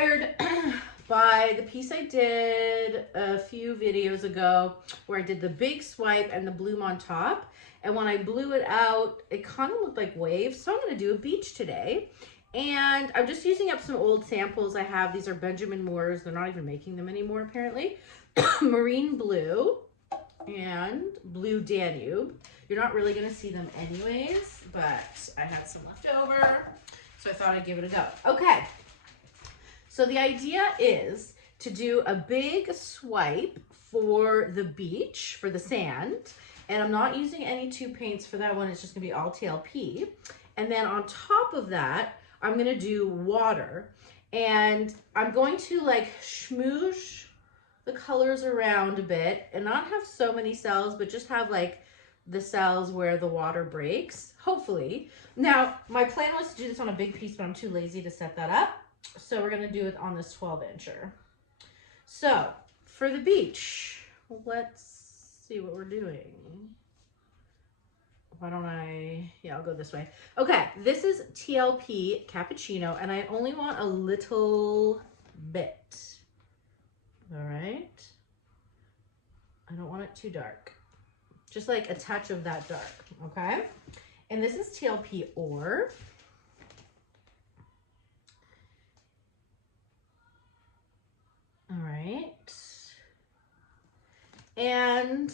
inspired by the piece I did a few videos ago where I did the big swipe and the bloom on top. And when I blew it out, it kind of looked like waves. So I'm going to do a beach today. And I'm just using up some old samples I have. These are Benjamin Moore's. They're not even making them anymore, apparently. Marine blue and blue Danube. You're not really going to see them anyways, but I had some left over, so I thought I'd give it a go. Okay, so the idea is to do a big swipe for the beach, for the sand, and I'm not using any tube paints for that one. It's just going to be all TLP. And then on top of that, I'm going to do water, and I'm going to like smoosh the colors around a bit and not have so many cells, but just have like the cells where the water breaks, hopefully. Now, my plan was to do this on a big piece, but I'm too lazy to set that up. So we're gonna do it on this 12-incher. So for the beach, let's see what we're doing. Why don't I'll go this way. Okay, this is TLP Cappuccino, and I only want a little bit. All right. I don't want it too dark. Just like a touch of that dark, okay? And this is TLP Ore. All right. And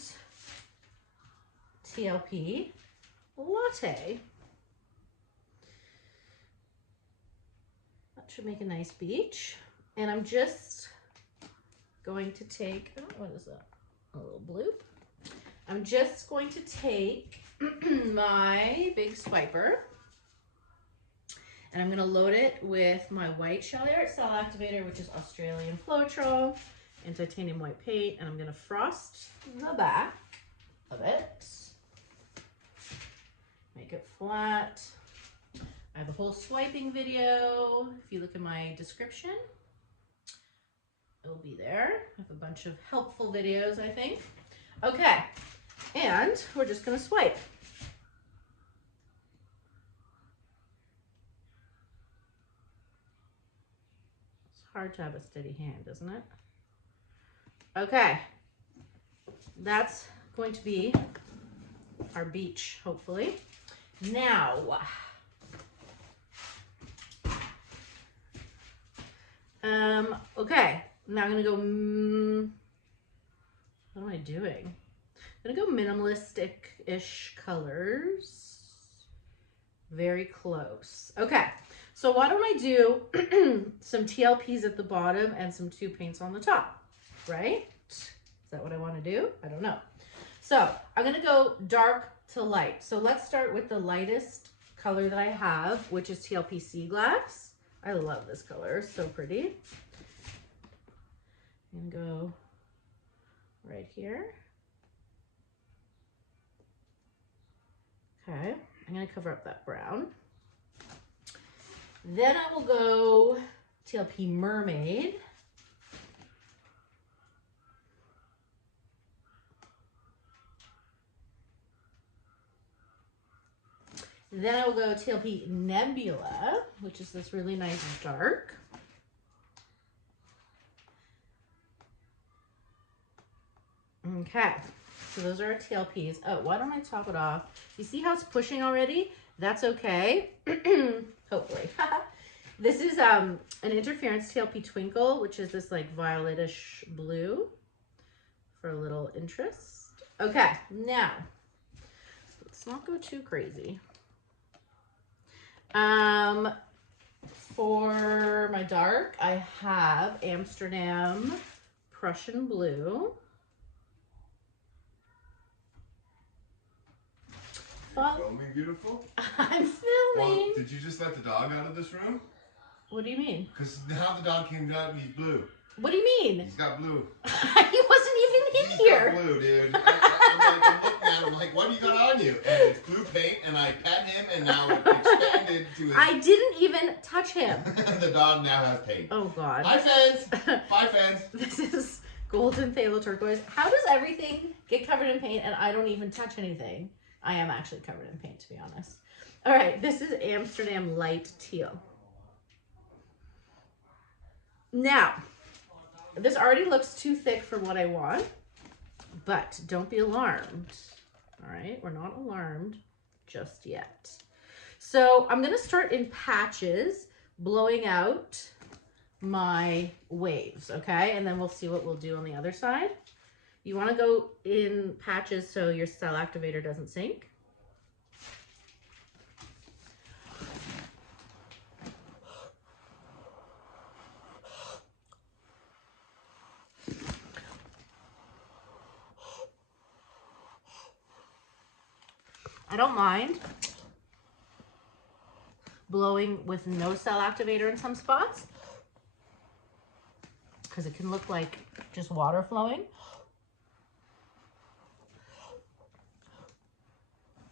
TLP Latte. That should make a nice beach. And I'm just going to take, oh, what is that? A little bloop. I'm just going to take my big swiper and I'm going to load it with my white Cell Activator, which is Australian Floetrol and titanium white paint, and I'm going to frost the back of it, make it flat. I have a whole swiping video. If you look in my description, it'll be there. I have a bunch of helpful videos, I think. Okay, and we're just gonna swipe. It's hard to have a steady hand, isn't it? Okay, that's going to be our beach, hopefully. Now, okay, now I'm gonna go, what am I doing? I'm gonna go minimalistic-ish colors. Very close. Okay, so why don't I do some TLPs at the bottom and some tube paints on the top, right? Is that what I wanna do? I don't know. So I'm gonna go dark to light. So let's start with the lightest color that I have, which is TLP Sea Glass. I love this color, so pretty. I'm gonna go right here. Okay, I'm gonna cover up that brown. Then I will go TLP Mermaid. Then I will go TLP Nebula, which is this really nice dark. Okay, so those are our TLPs. Oh, why don't I top it off? You see how it's pushing already? That's okay. Hopefully. This is an interference TLP Twinkle, which is this like violetish blue for a little interest. Okay, now let's not go too crazy. For my dark, I have Amsterdam Prussian blue. Filming, beautiful? I'm filming. Well, did you just let the dog out of this room? What do you mean? Because now the dog came out and he's blue. What do you mean? He's got blue. He wasn't even in here. He's got blue, dude. I'm looking at him like, what do you got on you? And it's blue paint, and I pet him, and now it expanded to his... I didn't even touch him. The dog now has paint. Oh, God. Bye, fans. Bye, fans. This is golden Pthalo turquoise. How does everything get covered in paint and I don't even touch anything? I am actually covered in paint, to be honest. All right, this is Amsterdam Light Teal. Now, this already looks too thick for what I want, but don't be alarmed. All right, we're not alarmed just yet. So I'm gonna start in patches, blowing out my waves, okay? And then we'll see what we'll do on the other side. You wanna go in patches so your cell activator doesn't sink. I don't mind blowing with no cell activator in some spots because it can look like just water flowing.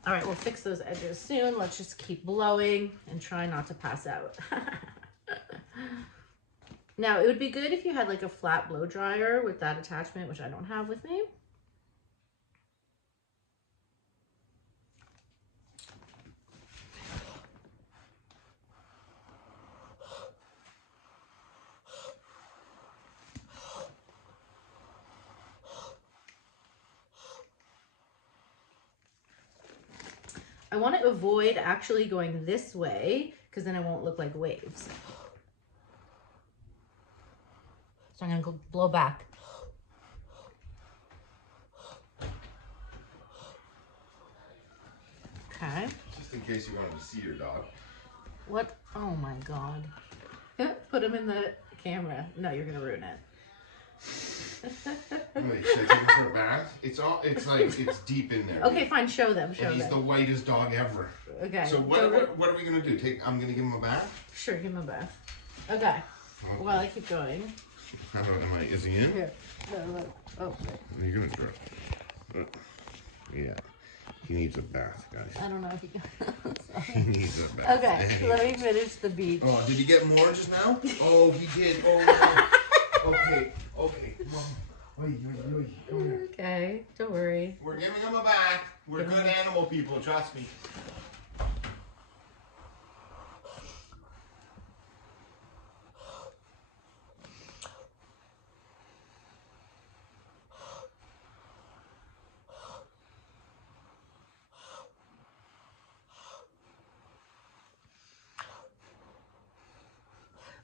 All right, we'll fix those edges soon. Let's just keep blowing and try not to pass out. Now, it would be good if you had like a flat blow dryer with that attachment, which I don't have with me. I want to avoid actually going this way because then it won't look like waves. So I'm going to go blow back. Okay. Just in case you wanted to see your dog. What? Oh my God. Put him in the camera. No, you're going to ruin it. Wait, should I take him for a bath? It's deep in there. Okay, fine. Show them. And he's the whitest dog ever. Okay. So what are we gonna do? I'm gonna give him a bath. Sure, give him a bath. Okay. While I keep going. How about is he in? Here. Oh. You're gonna drop. Yeah. He needs a bath, guys. I don't know if he can. He needs a bath. Okay, let me finish the beach. Oh, did he get more just now? Oh, he did. Oh, no. Okay. Come on. Okay, don't worry. We're giving him a bath. We're good animal people, trust me.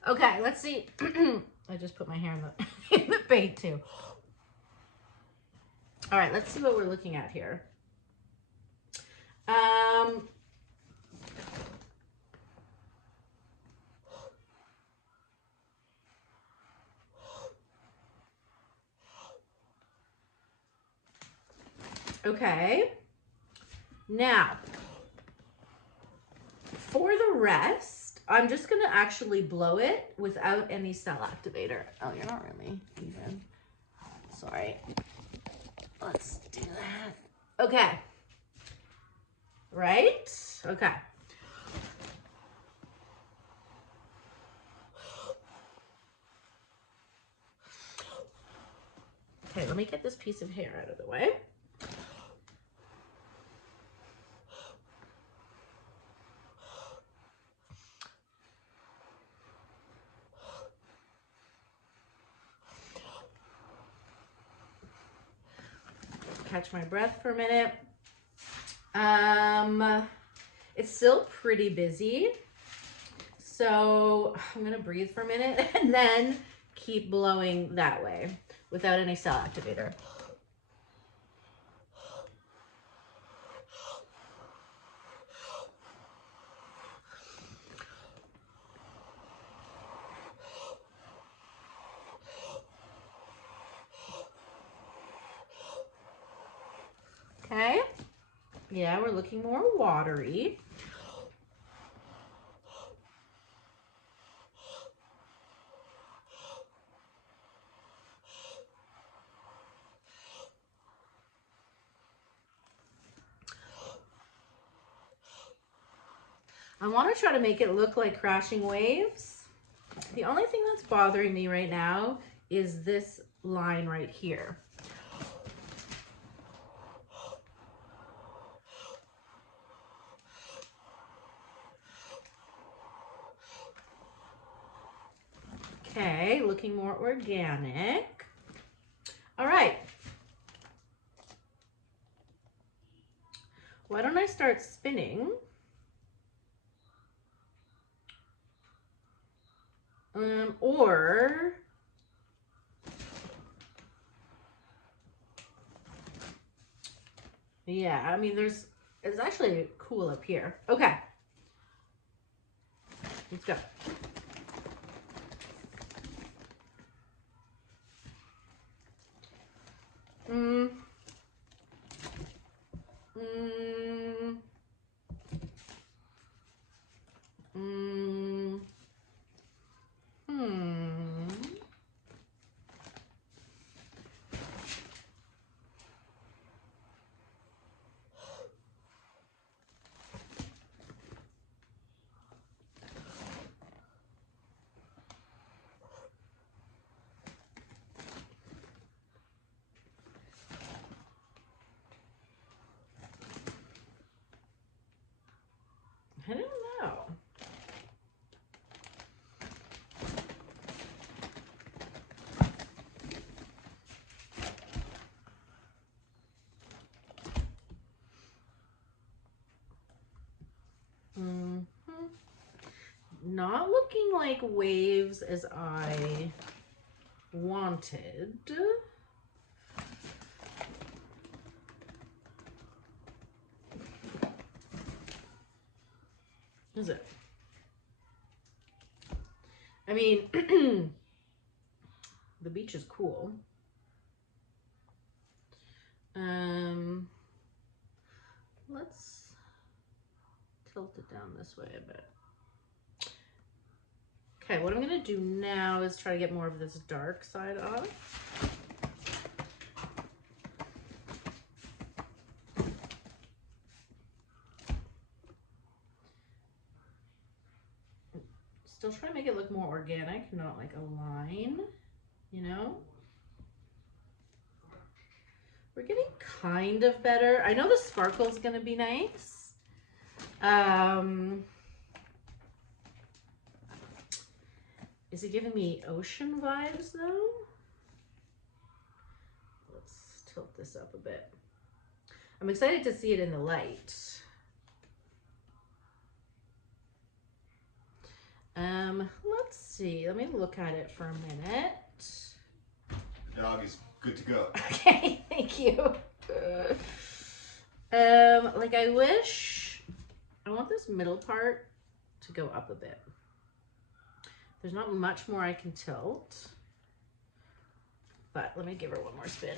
Okay, let's see. I just put my hair in the bait too. All right, let's see what we're looking at here. Okay, now for the rest, I'm just gonna actually blow it without any cell activator. Oh, you're not really even. Sorry. Let's do that. Okay. Right? Okay. Okay, let me get this piece of hair out of the way. Catch my breath for a minute. It's still pretty busy, so I'm gonna breathe for a minute and then keep blowing that way without any cell activator. Okay, yeah, we're looking more watery. I want to try to make it look like crashing waves. The only thing that's bothering me right now is this line right here. Okay, looking more organic. All right. Why don't I start spinning? Or yeah, I mean, it's actually cool up here. Okay, let's go. I don't know. Not looking like waves as I wanted. Is it? I mean, the beach is cool. Let's tilt it down this way a bit. Okay, what I'm gonna do now is try to get more of this dark side off. Still trying to make it look more organic, not like a line, you know? We're getting kind of better. I know the sparkle is gonna be nice. Is it giving me ocean vibes though? Let's tilt this up a bit. I'm excited to see it in the light. Let's see. Let me look at it for a minute. Dog is good to go. Okay, thank you. Like I want this middle part to go up a bit. There's not much more I can tilt, but let me give her one more spin.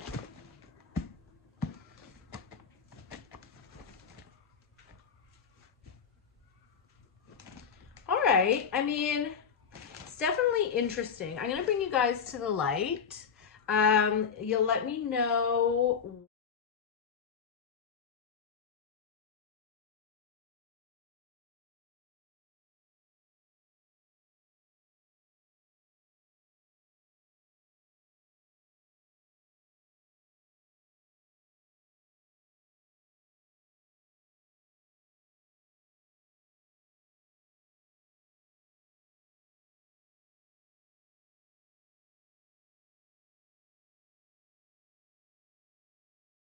All right, I mean, it's definitely interesting. I'm gonna bring you guys to the light. You'll let me know